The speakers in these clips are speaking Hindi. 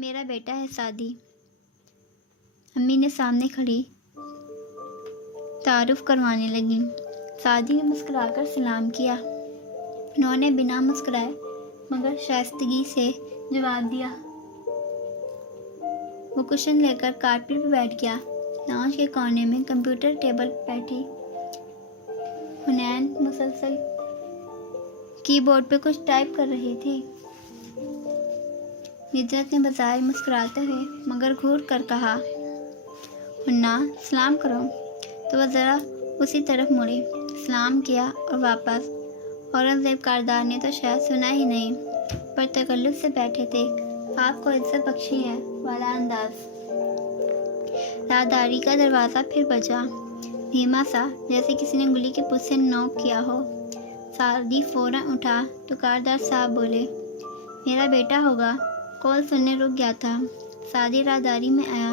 मेरा बेटा है सादी। अम्मी ने सामने खड़ी तारुफ करवाने लगी। सादी ने मुस्कुराकर सलाम किया। उन्होंने बिना मुस्कुराए मगर शाइस्तगी से जवाब दिया। वो कुशन लेकर कारपेट पर बैठ गया। लाउंज के कोने में कंप्यूटर टेबल पर बैठी हुनैन मुसलसल कीबोर्ड पे कुछ टाइप कर रही थी। निजरत ने बजाय मुस्कुराते हुए मगर घूर कर कहा, हुन्ना सलाम करो। तो वह ज़रा उसी तरफ मुड़ी, सलाम किया और वापस। औरंगज़ेब कारदार ने तो शायद सुना ही नहीं, पर तकल्लुफ़ से बैठे थे। आपको इज्जत बख्शी है वाला अंदाज। राहदारी का दरवाज़ा फिर बजा, धीमा सा, जैसे किसी ने गुली के पुल से नॉक किया हो। सादी फ़ौरन उठा तो कारदार साहब बोले, मेरा बेटा होगा। कॉल सुनने रुक गया था। सादी राहदारी में आया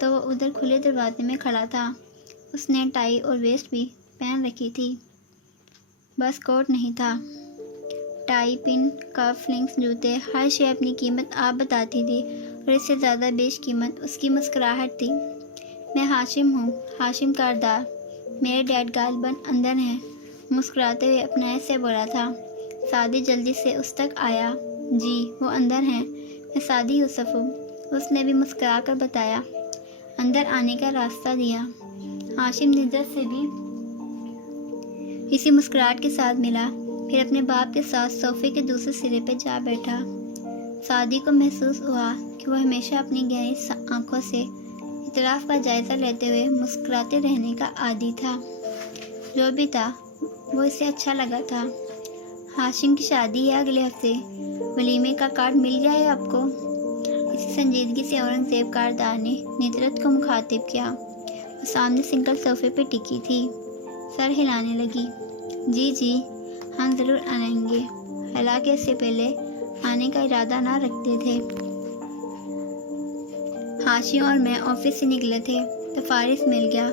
तो वह उधर खुले दरवाजे में खड़ा था। उसने टाई और वेस्ट भी पहन रखी थी, बस कोट नहीं था। टाई, पिन, कफ, लिंक्स, जूते, हर शे अपनी कीमत आप बताती थी और इससे ज़्यादा बेशकीमत उसकी मुस्कुराहट थी। मैं हाशिम हूँ, हाशिम कारदार। मेरे डैड गालिबन अंदर हैं, मुस्कुराते हुए अपने से बोला था। सादी जल्दी से उस तक आया। जी वो अंदर हैं, मैं सादी यूसुफ हूँ। उसने भी मुस्कुरा कर बताया। अंदर आने का रास्ता दिया। हाशिम निजत से भी इसी मुस्कुराहट के साथ मिला, फिर अपने बाप के साथ सोफे के दूसरे सिरे पर जा बैठा। सादी को महसूस हुआ कि वह हमेशा अपनी गहरी आंखों से इतराफ़ का जायज़ा लेते हुए मुस्कुराते रहने का आदी था। जो भी था वो इसे अच्छा लगा था। हाशिम की शादी है अगले हफ्ते, वलीमे का कार्ड मिल गया है आपको? इसी संजीदगी से औरंगज़ेब कारदार ने निजरत को मुखातिब किया। वो सामने सिंगल सोफे पे टिकी थी, सर हिलाने लगी। जी जी हम ज़रूर आएंगे, हालांकि इससे पहले आने का इरादा ना रखते थे। हाशिम और मैं ऑफिस से निकले थे तो फारिस मिल गया।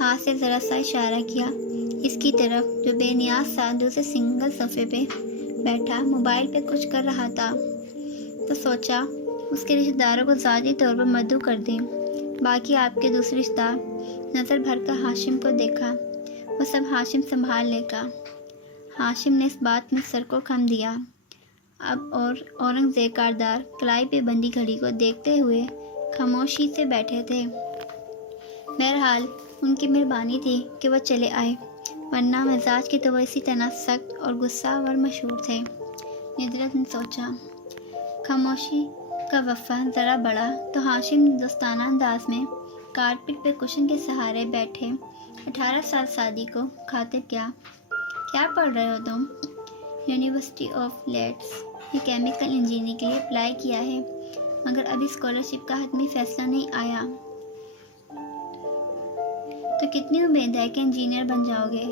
हाथ से ज़रा सा इशारा किया इसकी तरफ, जो बेनियाज सा दूसरे सिंगल सोफे पे बैठा मोबाइल पे कुछ कर रहा था। तो सोचा उसके रिश्तेदारों को ज़ाती तौर पर मदऊ कर दें, बाकी आपके दूसरे रिश्तेदार। नज़र भर कर हाशिम को देखा, वो सब हाशिम संभाल लेगा। हाशिम ने इस बात में सर को खम दिया। अब और औरंगज़ेब कारदार कलाई पे बंदी घड़ी को देखते हुए खामोशी से बैठे थे। बहरहाल उनकी मेहरबानी थी कि वह चले आए, वरना मिजाज के तो वह इसी तरह सख्त और गुस्सावर मशहूर थे। निजरत ने सोचा। खामोशी का वफ़ा ज़रा बढ़ा तो हाशिम दोस्ताना अंदाज में कारपेट पे कुशन के सहारे बैठे 18 साल सादी को खातिर क्या पढ़ रहे हो तुम? यूनिवर्सिटी ऑफ लेड्स में केमिकल इंजीनियरिंग के लिए अप्लाई किया है, मगर अभी स्कॉलरशिप का हतमी फैसला नहीं आया। तो कितनी उम्मीद है कि इंजीनियर बन जाओगे?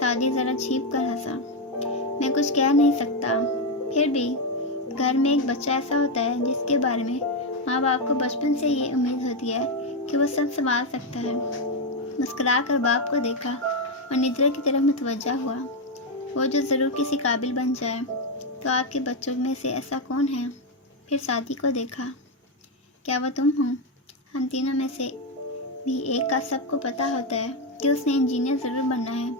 सादी ज़रा छीप कर हंसा। मैं कुछ कह नहीं सकता, फिर भी घर में एक बच्चा ऐसा होता है जिसके बारे में माँ बाप को बचपन से ये उम्मीद होती है कि वो सब संभाल सकता है। मुस्कुरा कर बाप को देखा और निद्रा की तरफ मुतवज्जा हुआ। वो जो ज़रूर किसी काबिल बन जाए। तो आपके बच्चों में से ऐसा कौन है? फिर सादी को देखा। क्या वह तुम हो? हम तीनों में से भी एक का सबको पता होता है कि उसने इंजीनियर ज़रूर बनना है,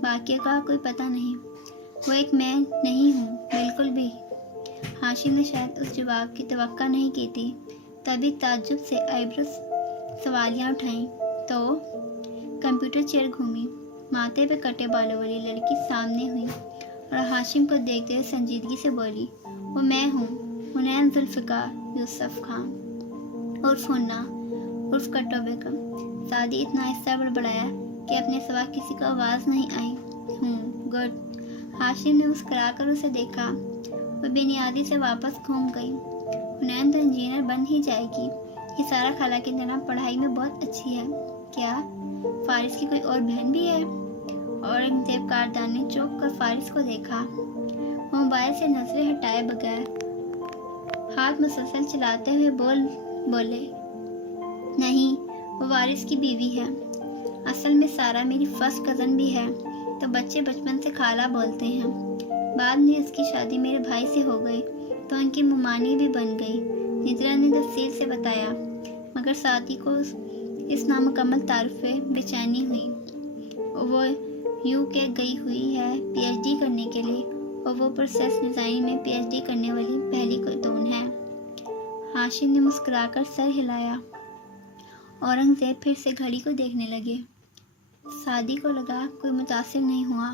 बाकी का कोई पता नहीं। वो एक मैं नहीं हूँ बिल्कुल भी। हाशिम ने शायद उस जवाब की तवक्का नहीं की थी, तभी ताज्जुब से आईब्रोज सवालियाँ उठाईं तो कंप्यूटर चेयर घूमी। माथे पे कटे बालों वाली लड़की सामने हुई और हाशिम को देखते हुए संजीदगी से बोली, वो मैं हूँ, हुनैन जुल्फ़िकार यूसुफ खान उर्फ हुन्ना उर्फ कट्टो बेगम। सादी इतना हिस्सा बड़बड़ाया कि अपने सिवा किसी को आवाज़ नहीं आई। गुड। हाशिम ने मुस्कुरा कर उसे देखा। वो बेनियादी से वापस घूम गई। हुनैन तो इंजीनियर बन ही जाएगी। ये सारा खाला की तरह पढ़ाई में बहुत अच्छी है। क्या फारिस की कोई और बहन भी है? औरंगज़ेब कारदार ने चौंक कर फारिस को देखा। वो मोबाइल से नजरें हटाए बगैर हाथ मुसलसल चलाते हुए बोले, नहीं, वो वारिस की बीवी है। असल में सारा मेरी फर्स्ट कज़न भी है, तो बच्चे बचपन से खाला बोलते हैं। बाद में इसकी शादी मेरे भाई से हो गई तो उनकी मुमानी भी बन गई। निद्रा ने तफसील से बताया, मगर साथी को इस नामुकम्मल तारुफ पे बेचैनी हुई। वो यूके गई हुई है पीएचडी करने के लिए, और वो प्रोसेस डिज़ाइन में पीएचडी करने वाली पहली खतून है। हाशिम ने मुस्कुराकर सर हिलाया। औरंगज़ेब फिर से घड़ी को देखने लगे। सादी को लगा कोई मुतासिर नहीं हुआ।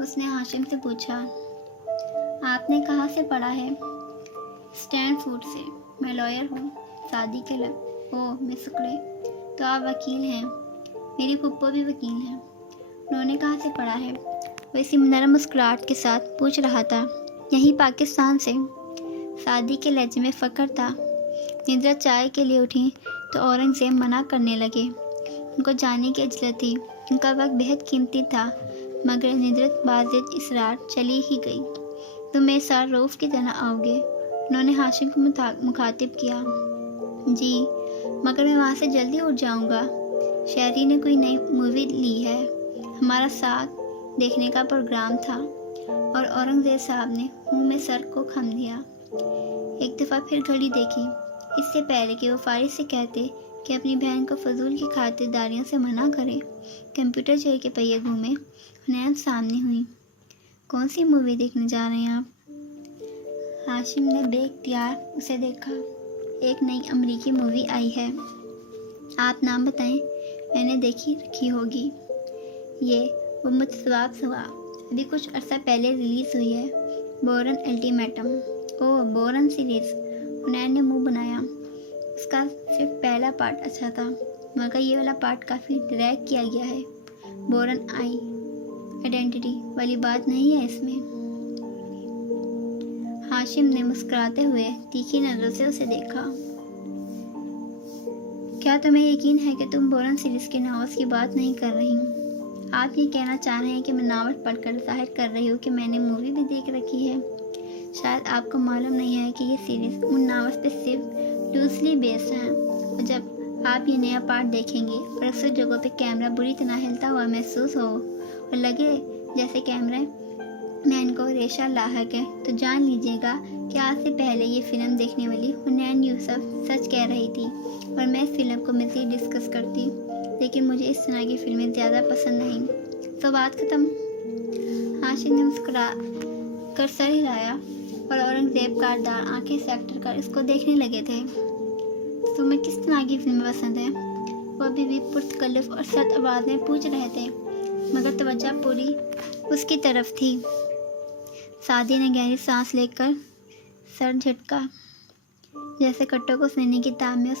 उसने हाशिम से पूछा, आपने कहाँ से पढ़ा है? स्टैनफोर्ड से। मैं लॉयर हूँ। सादी के लग ओह मैं शुक्रे, तो आप वकील हैं। मेरी फुप्पो भी वकील हैं। उन्होंने कहाँ से पढ़ा है? वो इसी नरम मुस्कुराहट के साथ पूछ रहा था। यहीं पाकिस्तान से। सादी के लहजे में फ़क्र था। निद्रा चाय के लिए उठी तो औरंगज़ेब मना करने लगे। उनको जाने की अजलत थी। उनका वक्त बेहद कीमती था, मगर निद्रत बाज़िद इसरार चली ही गई। तुम मेरे साथ रऊफ़ की तरह आओगे? उन्होंने हाशिम को मुखातिब किया। जी, मगर मैं वहाँ से जल्दी उठ जाऊँगा। शहरी ने कोई नई मूवी ली है, हमारा साथ देखने का प्रोग्राम था। और औरंगज़ेब साहब ने मुँह में सर को खम दिया। एक दफ़ा फिर घड़ी देखी, इससे पहले कि वो फारिस से कहते कि अपनी बहन को फजूल की खातिरदारियों से मना करे। कंप्यूटर चेयर के पहिए घूमे, हुनैन सामने हुई। कौन सी मूवी देखने जा रहे हैं आप? हाशिम ने बेइख्तियार उसे देखा। एक नई अमरीकी मूवी आई है। आप नाम बताएं, मैंने देखी रखी होगी। ये वो मुझसे हुआ, अभी कुछ अर्सा पहले रिलीज़ हुई है। Bourne ultimatum. Oh, Bourne series. Hunain ने मुंह बनाया। उसका सिर्फ पहला पार्ट अच्छा था, मगर ये वाला पार्ट काफ़ी ड्रैग किया गया है। बोरन आइडेंटिटी वाली बात नहीं है इसमें। हाशिम ने मुस्कुराते हुए तीखी नज़रों से उसे देखा। क्या तुम्हें यकीन है कि तुम बोरन सीरीज़ के नावल्स की बात नहीं कर रही? आप ये कहना चाह रहे हैं कि मैं नावल पढ़कर जाहिर कर रही हूँ कि मैंने मूवी भी देख रखी है? शायद आपको मालूम नहीं है कि ये सीरीज़ उन नावल्स पे सिर्फ लूजली बेस्ड है। और जब आप ये नया पार्ट देखेंगे और अक्सर जगहों पे कैमरा बुरी तरह हिलता हुआ महसूस हो और लगे जैसे कैमरे मैन को रेशा लाहक है, तो जान लीजिएगा कि आज से पहले ये फ़िल्म देखने वाली हुनैन यूसुफ सच कह रही थी। और मैं इस फिल्म को मज़ीद डिस्कस करती, लेकिन मुझे इस तरह की फ़िल्में ज़्यादा पसंद नहीं। तो बात ख़त्म। हाशिम ने मुस्कुरा कर सर हिलाया और औरंगज़ेब कारदार आंखें सेक्टर कर इसको देखने लगे थे। तो मैं किस तरह की फ़िल्में पसंद है? वो अभी भी पुरतकल्लुफ़ और सख्त आवाज़ में पूछ रहे थे, मगर तवज्जो पूरी उसकी तरफ थी। सादी ने गहरी सांस लेकर सर झटका, जैसे कट्टों को सुनने की तामीज़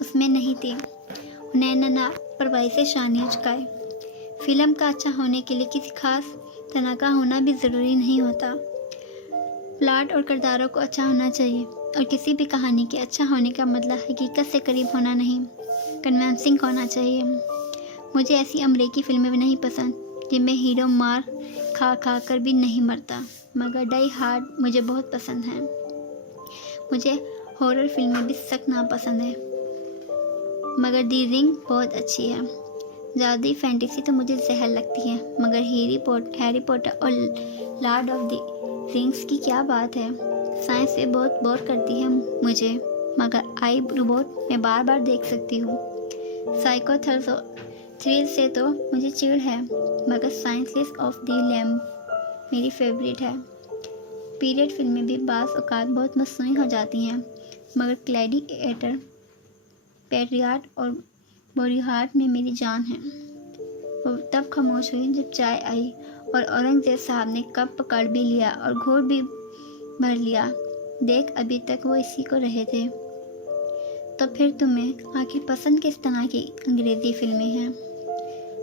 उसमें नहीं थी। हुनैन ने लापरवाही से शानी उचकाए। फिल्म का अच्छा होने के लिए किसी खास तरह का होना भी ज़रूरी नहीं होता। प्लॉट और किरदारों को अच्छा होना चाहिए, और किसी भी कहानी के अच्छा होने का मतलब हकीकत से करीब होना नहीं, कन्विंसिंग होना चाहिए। मुझे ऐसी अमरीकी फिल्में भी नहीं पसंद जिनमें हीरो मार खा खा कर भी नहीं मरता, मगर डाई हार्ड मुझे बहुत पसंद है। मुझे हॉरर फिल्में भी सख्त नापसंद है, मगर दी रिंग बहुत अच्छी है। ज़्यादा फैंटेसी तो मुझे जहर लगती है, मगर हैरी पॉटर और लॉर्ड ऑफ द रिंग्स की क्या बात है। साइंस भी बहुत बोर करती है मुझे, मगर आई रोबोट मैं बार बार देख सकती हूँ। साइको थ्रिल से तो मुझे चिढ़ है, मगर साइंसलेस ऑफ द लैम्ब मेरी फेवरेट है। पीरियड फिल्में भी बाज़ औक़ात बहुत मसनूई हो जाती हैं, मगर ग्लैडिएटर, पैट्रियट और बोरीहार्ट में मेरी जान है। वो तब खामोश हुई जब चाय आई और औरंगज़ेब साहब ने कप पकड़ भी लिया और घूंट भी भर लिया। देख, अभी तक वो इसी को रहे थे। तो फिर तुम्हें आखिर पसंद किस तरह की अंग्रेज़ी फिल्में हैं?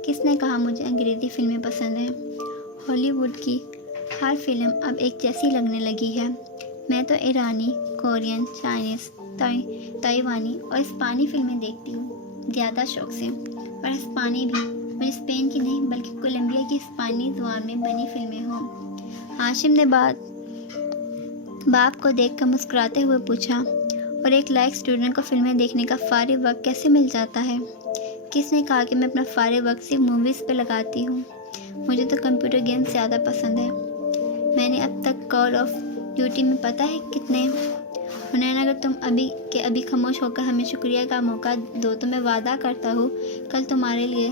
किसने कहा मुझे अंग्रेज़ी फिल्में पसंद हैं? हॉलीवुड की हर फिल्म अब एक जैसी लगने लगी है। मैं तो ईरानी, कोरियन, चाइनीज़, ताइवानी और स्पेनी फिल्में देखती हूँ ज़्यादा शौक़ से। और स्पेनी भी, मुझे स्पेन की नहीं बल्कि कोलंबिया की स्पेनी ज़ुबान में बनी फिल्में हों। हाशिम ने बाप को देखकर मुस्कुराते हुए पूछा, और एक लायक स्टूडेंट को फिल्में देखने का फारिग वक्त कैसे मिल जाता है? किसने कहा कि मैं अपना फारिग वक्त सिर्फ मूवीज़ पे लगाती हूँ? मुझे तो कंप्यूटर गेम्स ज़्यादा पसंद है। मैंने अब तक कॉल ऑफ ड्यूटी में पता है कितने हुनैन, अगर तुम अभी के अभी खामोश होकर हमें शुक्रिया का मौका दो तो मैं वादा करता हूँ कल तुम्हारे लिए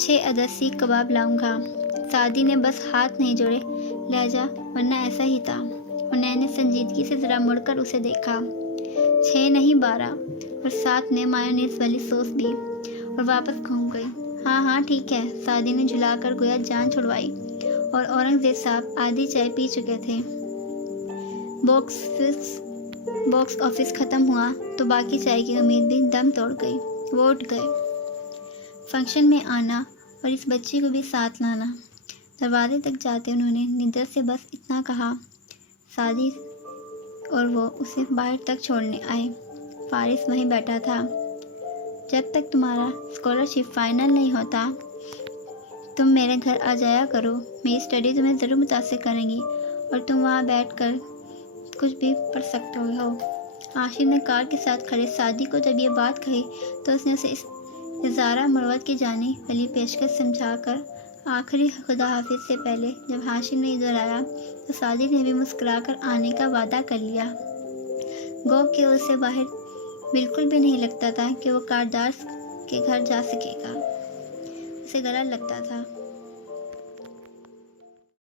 6 अदद सीख कबाब लाऊंगा। सादी ने बस हाथ नहीं जोड़े, लहजा वरना ऐसा ही था। हुनैन ने संजीदगी से ज़रा मुड़कर उसे देखा। 6 नहीं 12 और साथ में मायोनीज वाली सॉस भी, और वापस घूम गई। हाँ हाँ ठीक है, सादी ने झुलाकर गोया जान छुड़वाई। और औरंगजेब साहब आधी चाय पी चुके थे। बॉक्स ऑफिस ख़त्म हुआ तो बाकी चाय की उम्मीद भी दम तोड़ गई। वो उठ गए। फंक्शन में आना और इस बच्ची को भी साथ लाना। दरवाजे तक जाते उन्होंने निद्रा से बस इतना कहा। सादी और वो उसे बाहर तक छोड़ने आए। फारिस वहीं बैठा था। जब तक तुम्हारा स्कॉलरशिप फाइनल नहीं होता तुम मेरे घर आ जाया करो। मेरी स्टडी तुम्हें ज़रूर मुतासिर करेंगी और तुम वहाँ बैठकर कुछ भी पढ़ सकते हो। आशिफ ने कार के साथ खड़े सादी को जब ये बात कही तो उसने उसे इस इज़ारा मुरवत की जाने वाली पेशकश समझाकर आखिरी खुदा हाफिज से पहले जब हाशिम ने इधर आया तो सादी ने भी मुस्कुराकर आने का वादा कर लिया। गो कि उसे बाहर बिल्कुल भी नहीं लगता था कि वो कारदार के घर जा सकेगा। उसे गलत लगता था।